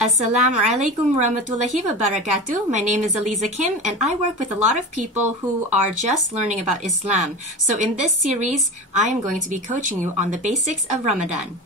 Assalamu alaikum warahmatullahi wabarakatuh. My name is Aliza Kim and I work with a lot of people who are just learning about Islam. So in this series, I am going to be coaching you on the basics of Ramadan.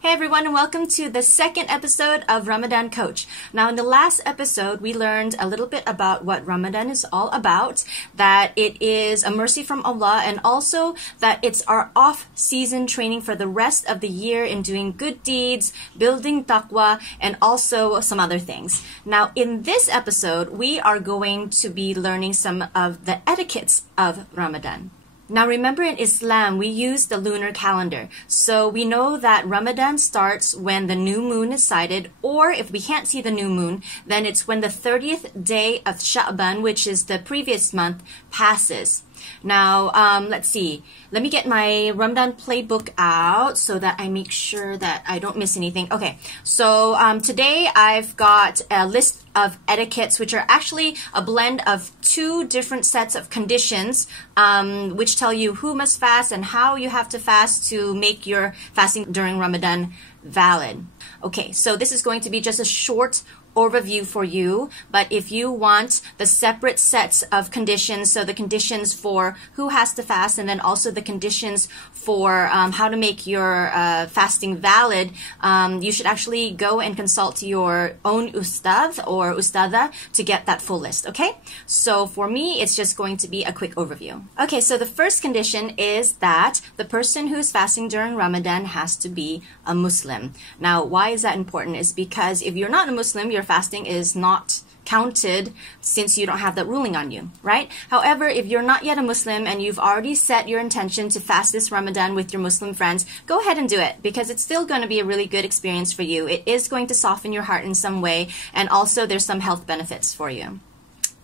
Hey everyone, and welcome to the second episode of Ramadan Coach. Now in the last episode, we learned a little bit about what Ramadan is all about, that it is a mercy from Allah, and also that it's our off-season training for the rest of the year in doing good deeds, building taqwa, and also some other things. Now in this episode, we are going to be learning some of the etiquettes of Ramadan. Now remember, in Islam, we use the lunar calendar. So we know that Ramadan starts when the new moon is sighted, or if we can't see the new moon, then it's when the 30th day of Sha'ban, which is the previous month, passes. Now, let's see. Let me get my Ramadan playbook out so that I make sure that I don't miss anything. Okay, so today I've got a list of etiquettes, which are actually a blend of two different sets of conditions, which tell you who must fast and how you have to fast to make your fasting during Ramadan valid. Okay, so this is going to be just a short overview for you, but if you want the separate sets of conditions, so the conditions for who has to fast and then also the conditions for how to make your fasting valid, you should actually go and consult your own ustad or ustada to get that full list, okay? So for me, it's just going to be a quick overview. Okay, so the first condition is that the person who is fasting during Ramadan has to be a Muslim. Now, why is that important? Is because if you're not a Muslim, your fasting is not counted since you don't have that ruling on you, right? However, if you're not yet a Muslim and you've already set your intention to fast this Ramadan with your Muslim friends, go ahead and do it because it's still going to be a really good experience for you. It is going to soften your heart in some way, and also there's some health benefits for you.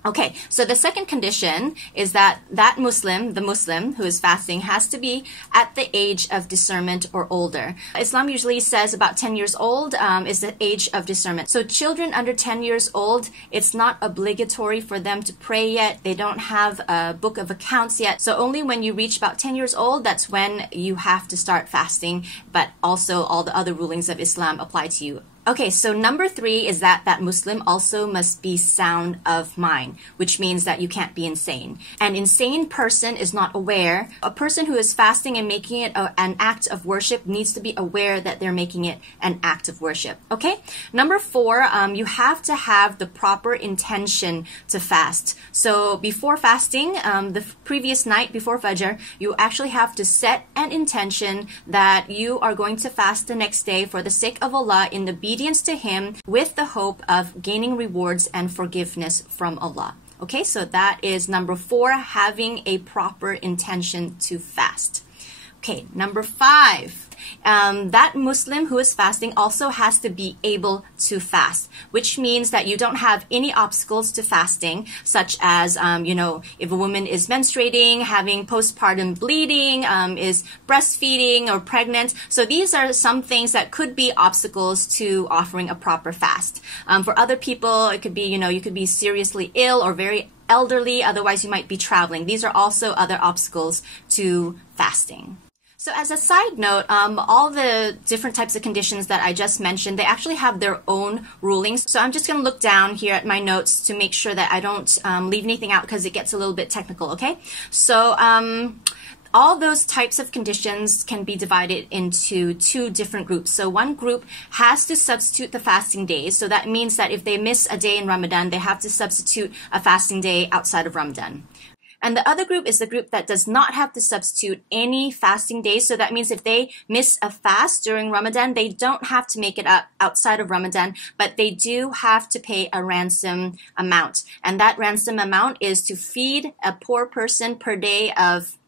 Okay, so the second condition is that the Muslim who is fasting, has to be at the age of discernment or older. Islam usually says about 10 years old is the age of discernment. So children under 10 years old, it's not obligatory for them to pray yet. They don't have a book of accounts yet. So only when you reach about 10 years old, that's when you have to start fasting. But also all the other rulings of Islam apply to you. Okay, so number 3 is that Muslim also must be sound of mind, which means that you can't be insane. An insane person is not aware. A person who is fasting and making it an act of worship needs to be aware that they're making it an act of worship. Okay? Number 4, you have to have the proper intention to fast. So before fasting, the previous night before Fajr, you actually have to set an intention that you are going to fast the next day for the sake of Allah in the obedience to Him, with the hope of gaining rewards and forgiveness from Allah. Okay, so that is number 4, having a proper intention to fast. Okay, number 5. That Muslim who is fasting also has to be able to fast, which means that you don't have any obstacles to fasting, such as, if a woman is menstruating, having postpartum bleeding, is breastfeeding or pregnant. So these are some things that could be obstacles to offering a proper fast. For other people, it could be, you could be seriously ill or very elderly, otherwise you might be traveling. These are also other obstacles to fasting. So as a side note, all the different types of conditions that I just mentioned, they actually have their own rulings. So I'm just going to look down here at my notes to make sure that I don't leave anything out because it gets a little bit technical, okay? So all those types of conditions can be divided into 2 different groups. So one group has to substitute the fasting days. So that means that if they miss a day in Ramadan, they have to substitute a fasting day outside of Ramadan. And the other group is the group that does not have to substitute any fasting days. So that means if they miss a fast during Ramadan, they don't have to make it up outside of Ramadan, but they do have to pay a ransom amount. And that ransom amount is to feed a poor person per day of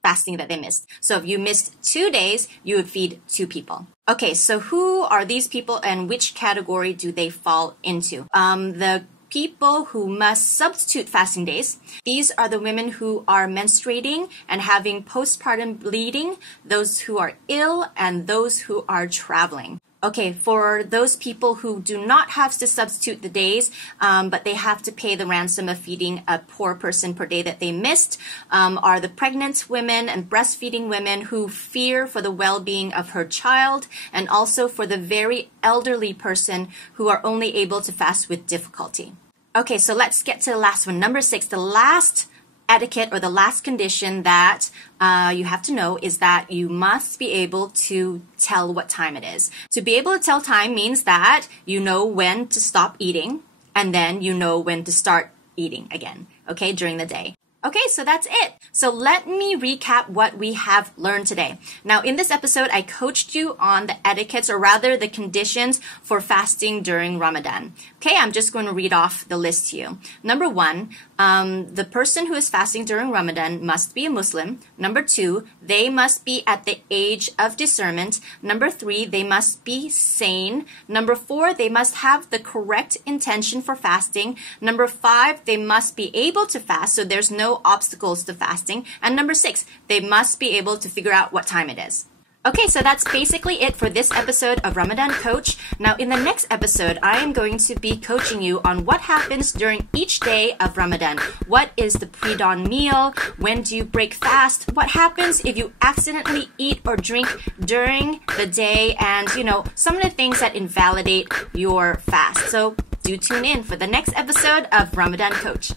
fasting that they missed. So if you missed 2 days, you would feed 2 people. Okay, so who are these people and which category do they fall into? The people who must substitute fasting days. These are the women who are menstruating and having postpartum bleeding, those who are ill, and those who are traveling. Okay, for those people who do not have to substitute the days, but they have to pay the ransom of feeding a poor person per day that they missed, are the pregnant women and breastfeeding women who fear for the well-being of her child, and also for the very elderly person who are only able to fast with difficulty. Okay, so let's get to the last one. Number 6, the last etiquette or the last condition that you have to know is that you must be able to tell what time it is. To be able to tell time means that you know when to stop eating and then you know when to start eating again, okay, during the day. Okay, so that's it. So let me recap what we have learned today. Now, in this episode, I coached you on the etiquettes, or rather the conditions for fasting during Ramadan. Okay, I'm just going to read off the list to you. Number 1, the person who is fasting during Ramadan must be a Muslim. Number 2, they must be at the age of discernment. Number 3, they must be sane. Number 4, they must have the correct intention for fasting. Number 5, they must be able to fast, so there's no obstacles to fasting. And number 6, they must be able to figure out what time it is. Okay, so that's basically it for this episode of Ramadan Coach. Now, in the next episode, I am going to be coaching you on what happens during each day of Ramadan. What is the pre-dawn meal? When do you break fast? What happens if you accidentally eat or drink during the day? And, some of the things that invalidate your fast. So do tune in for the next episode of Ramadan Coach.